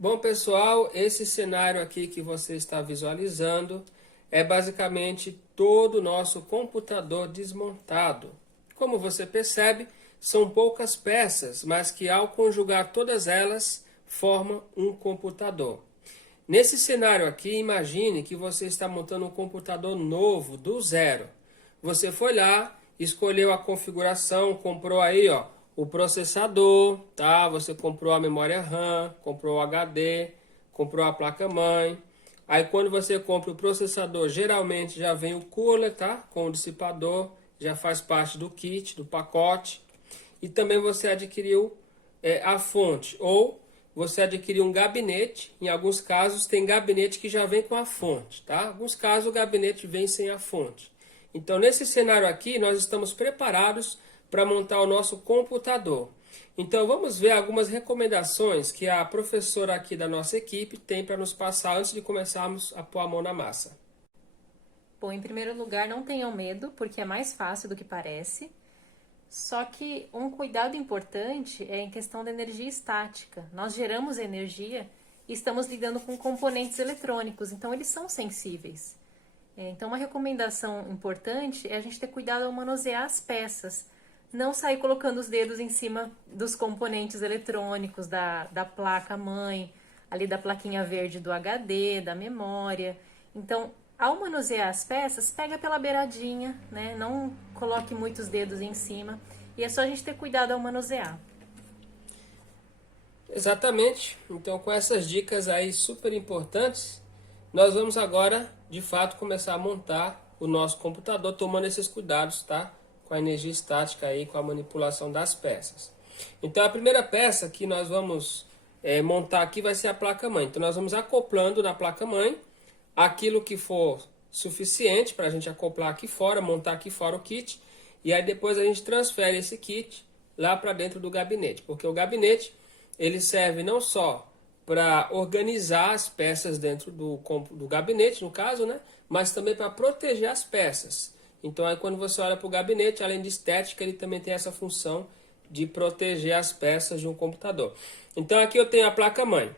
Bom, pessoal, esse cenário aqui que você está visualizando é basicamente todo o nosso computador desmontado. Como você percebe, são poucas peças, mas que ao conjugar todas elas formam um computador. Nesse cenário aqui, imagine que você está montando um computador novo, do zero. Você foi lá, escolheu a configuração, comprou aí, ó, o processador, tá? Você comprou a memória RAM, comprou o HD, comprou a placa-mãe. Aí quando você compra o processador, geralmente já vem o cooler, tá? Com o dissipador, já faz parte do kit, do pacote. E também você adquiriu a fonte, ou você adquiriu um gabinete. Em alguns casos tem gabinete que já vem com a fonte, tá? Em alguns casos o gabinete vem sem a fonte. Então nesse cenário aqui nós estamos preparados para montar o nosso computador. Então vamos ver algumas recomendações que a professora aqui da nossa equipe tem para nos passar antes de começarmos a pôr a mão na massa. Bom, em primeiro lugar, não tenham medo, porque é mais fácil do que parece. Só que um cuidado importante é em questão da energia estática. Nós geramos energia e estamos lidando com componentes eletrônicos, então eles são sensíveis. Então, uma recomendação importante é a gente ter cuidado ao manusear as peças. Não sair colocando os dedos em cima dos componentes eletrônicos, da placa-mãe, ali da plaquinha verde do HD, da memória. Então, ao manusear as peças, pega pela beiradinha, né? Não coloque muitos dedos em cima. E é só a gente ter cuidado ao manusear. Exatamente. Então, com essas dicas aí super importantes, nós vamos agora, de fato, começar a montar o nosso computador, tomando esses cuidados, tá? Com a energia estática aí, com a manipulação das peças. Então, a primeira peça que nós vamos montar aqui vai ser a placa-mãe. Então, nós vamos acoplando na placa-mãe aquilo que for suficiente para a gente acoplar aqui fora, montar aqui fora o kit, e aí depois a gente transfere esse kit lá para dentro do gabinete, porque o gabinete ele serve não só para organizar as peças dentro do gabinete, no caso, né? Mas também para proteger as peças. Então, aí quando você olha para o gabinete, além de estética, ele também tem essa função de proteger as peças de um computador. Então, aqui eu tenho a placa-mãe.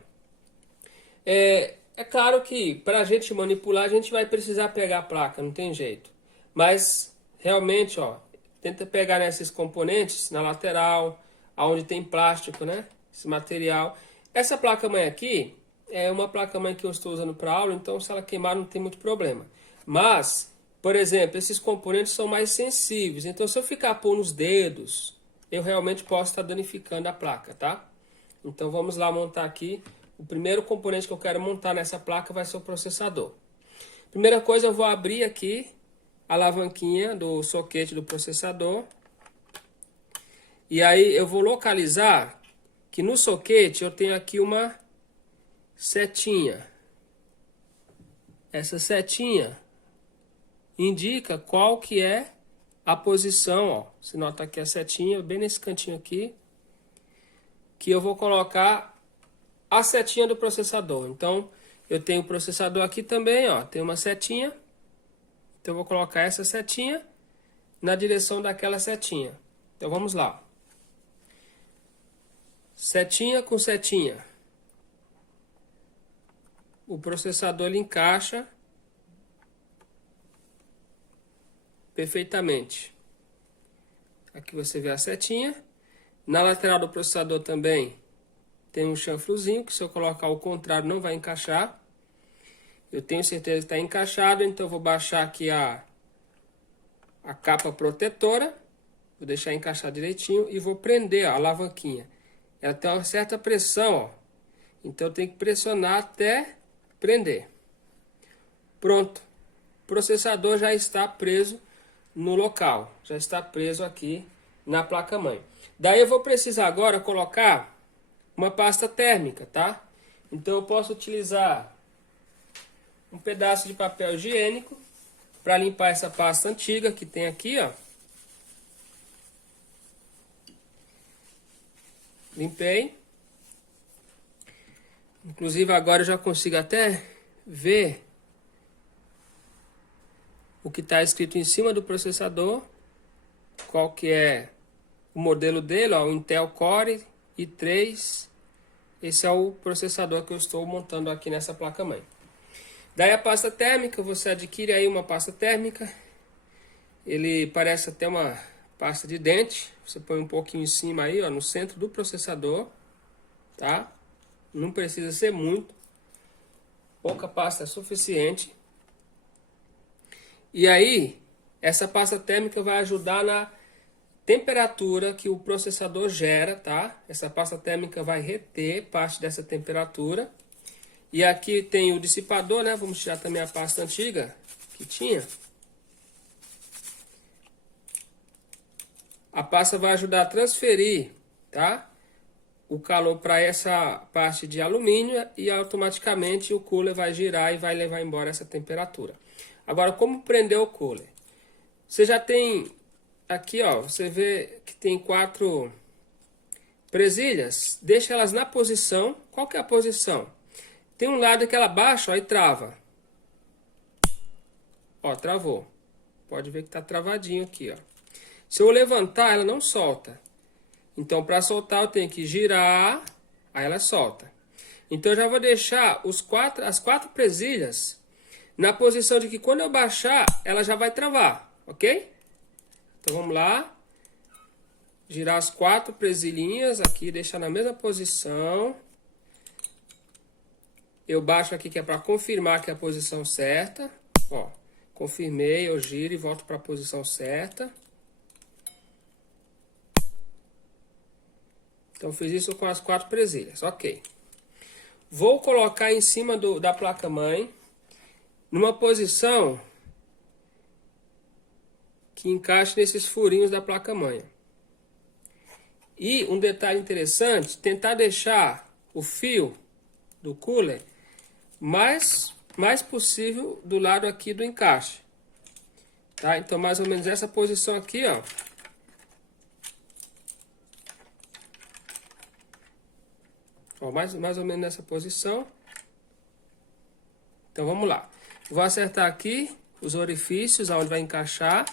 É claro que para a gente manipular, a gente vai precisar pegar a placa, não tem jeito. Mas, realmente, ó, tenta pegar nesses componentes, na lateral, onde tem plástico, né? Esse material. Essa placa-mãe aqui é uma placa-mãe que eu estou usando para aula, então se ela queimar não tem muito problema. Mas, por exemplo, esses componentes são mais sensíveis, então se eu ficar pondo os dedos, eu realmente posso estar danificando a placa, tá? Então vamos lá montar aqui. O primeiro componente que eu quero montar nessa placa vai ser o processador. Primeira coisa, eu vou abrir aqui a alavanquinha do soquete do processador. E aí eu vou localizar que no soquete eu tenho aqui uma setinha. Essa setinha indica qual que é a posição, ó. Você nota aqui a setinha, bem nesse cantinho aqui, que eu vou colocar a setinha do processador. Então, eu tenho o processador aqui também, ó, tem uma setinha. Então, eu vou colocar essa setinha na direção daquela setinha. Então, vamos lá. Setinha com setinha. O processador ele encaixa perfeitamente. Aqui você vê a setinha. Na lateral do processador também tem um chanfrozinho que se eu colocar ao contrário não vai encaixar. Eu tenho certeza que está encaixado, então eu vou baixar aqui a capa protetora. Vou deixar encaixar direitinho e vou prender ó, a alavanquinha. Ela tem uma certa pressão, ó. Então eu tenho que pressionar até prender. Pronto. O processador já está preso no local. Já está preso aqui na placa-mãe. Daí eu vou precisar agora colocar uma pasta térmica, tá? Então eu posso utilizar um pedaço de papel higiênico para limpar essa pasta antiga que tem aqui, ó. Limpei. Inclusive agora eu já consigo até ver o que está escrito em cima do processador, qual que é o modelo dele, ó, o Intel Core i3 Esse é o processador que eu estou montando aqui nessa placa-mãe. Daí a pasta térmica, você adquire aí uma pasta térmica. Ele parece até uma pasta de dente. Você põe um pouquinho em cima aí, ó, no centro do processador, tá? Não precisa ser muito. Pouca pasta é suficiente. E aí, essa pasta térmica vai ajudar na temperatura que o processador gera, tá? Essa pasta térmica vai reter parte dessa temperatura. E aqui tem o dissipador, né? Vamos tirar também a pasta antiga que tinha. A pasta vai ajudar a transferir, tá? O calor para essa parte de alumínio e automaticamente o cooler vai girar e vai levar embora essa temperatura. Agora, como prender o cooler? Você já tem aqui, ó, você vê que tem 4 presilhas. Deixa elas na posição. Qual que é a posição? Tem um lado que ela baixa, ó, e trava. Ó, travou. Pode ver que tá travadinho aqui, ó. Se eu levantar, ela não solta. Então, para soltar, eu tenho que girar, aí ela solta. Então, eu já vou deixar as 4 presilhas na posição de que quando eu baixar, ela já vai travar, ok? Então, vamos lá. Girar as 4 presilhinhas aqui, deixar na mesma posição. Eu baixo aqui que é para confirmar que é a posição certa. Ó, confirmei, eu giro e volto para a posição certa. Então, fiz isso com as 4 presilhas, ok. Vou colocar em cima da placa-mãe, numa posição que encaixe nesses furinhos da placa-mãe. E um detalhe interessante, tentar deixar o fio do cooler mais possível do lado aqui do encaixe. Tá? Então, mais ou menos essa posição aqui, ó. Ó, mais ou menos nessa posição. Então, vamos lá. Vou acertar aqui os orifícios, aonde vai encaixar.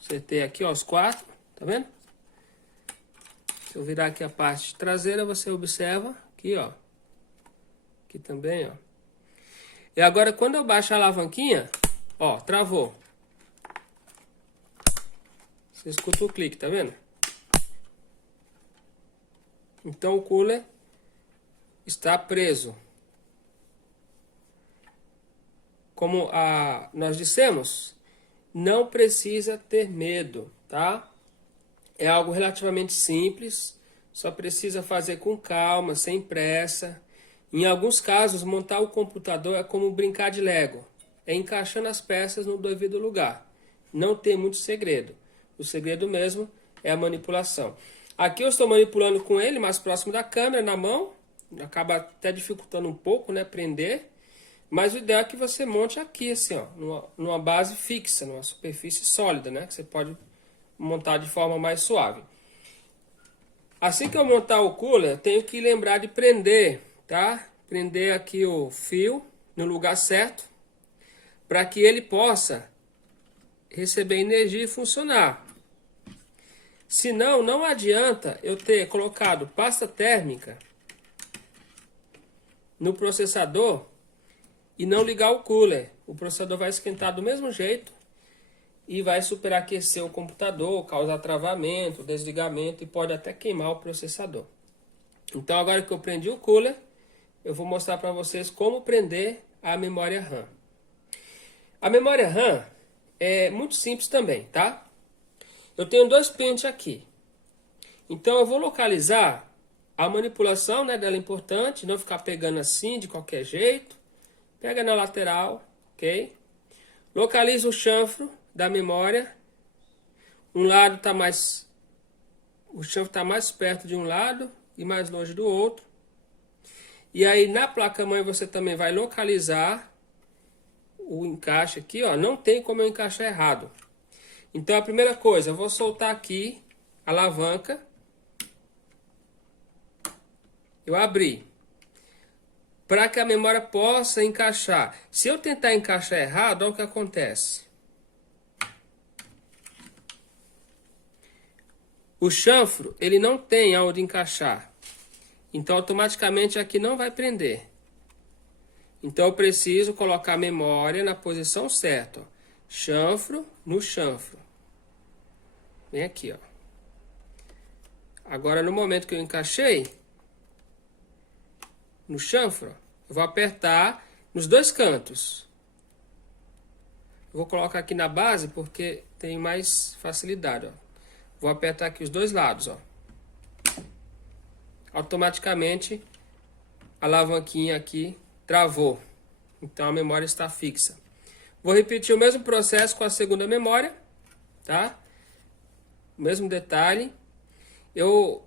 Acertei aqui, ó, os 4. Tá vendo? Se eu virar aqui a parte traseira, você observa aqui, ó. Aqui também, ó. E agora, quando eu baixo a alavanquinha, ó, travou. Você escuta o clique, tá vendo? Então, o cooler está preso. Como nós dissemos, não precisa ter medo, tá? É algo relativamente simples, só precisa fazer com calma, sem pressa. Em alguns casos, montar o computador é como brincar de Lego. É encaixando as peças no devido lugar. Não tem muito segredo. O segredo mesmo é a manipulação. Aqui eu estou manipulando com ele mais próximo da câmera, na mão. Acaba até dificultando um pouco, né, prender. Mas o ideal é que você monte aqui, assim, ó, numa base fixa, numa superfície sólida, né, que você pode montar de forma mais suave. Assim que eu montar o cooler, eu tenho que lembrar de prender, tá? Prender aqui o fio no lugar certo, para que ele possa receber energia e funcionar. Senão, não adianta eu ter colocado pasta térmica no processador e não ligar o cooler. O processador vai esquentar do mesmo jeito e vai superaquecer o computador, causar travamento, desligamento e pode até queimar o processador. Então, agora que eu prendi o cooler, eu vou mostrar para vocês como prender a memória RAM. A memória RAM é muito simples também, tá? Eu tenho 2 pentes aqui. Então, eu vou localizar a manipulação, né, dela é importante, não ficar pegando assim de qualquer jeito. Pega na lateral, ok? Localiza o chanfro da memória. Um lado está mais... O chanfro está mais perto de um lado e mais longe do outro. E aí, na placa-mãe, você também vai localizar o encaixe aqui, ó. Não tem como eu encaixar errado. Então, a primeira coisa, eu vou soltar aqui a alavanca. Eu abri. Para que a memória possa encaixar. Se eu tentar encaixar errado, olha o que acontece. O chanfro, ele não tem aonde encaixar. Então automaticamente aqui não vai prender. Então eu preciso colocar a memória na posição certa, ó. Chanfro no chanfro. Bem aqui, ó. Agora no momento que eu encaixei no chanfro, eu vou apertar nos dois cantos. Eu vou colocar aqui na base porque tem mais facilidade, ó. Vou apertar aqui os dois lados, ó. Automaticamente a alavanquinha aqui travou. Então a memória está fixa. Vou repetir o mesmo processo com a segunda memória, tá? O mesmo detalhe. Eu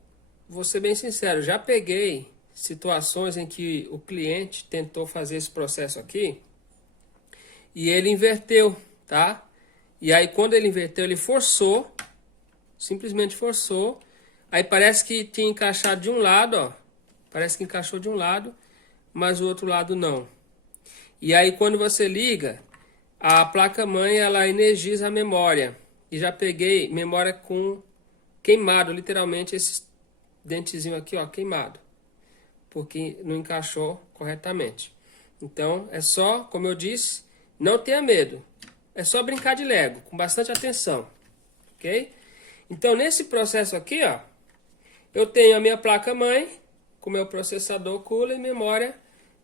vou ser bem sincero, já peguei situações em que o cliente tentou fazer esse processo aqui e ele inverteu, tá? E aí quando ele inverteu, ele forçou, simplesmente forçou. Aí parece que tinha encaixado de um lado, ó. Parece que encaixou de um lado, mas o outro lado não. E aí quando você liga, a placa-mãe ela energiza a memória. E já peguei memória com queimado, literalmente esse dentezinho aqui, ó, queimado. Porque não encaixou corretamente. Então é só, como eu disse, não tenha medo. É só brincar de Lego, com bastante atenção. Ok? Então nesse processo aqui, ó, eu tenho a minha placa-mãe com meu processador cooler e memória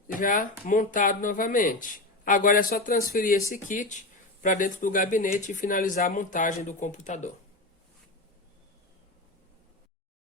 já montado novamente. Agora é só transferir esse kit para dentro do gabinete e finalizar a montagem do computador.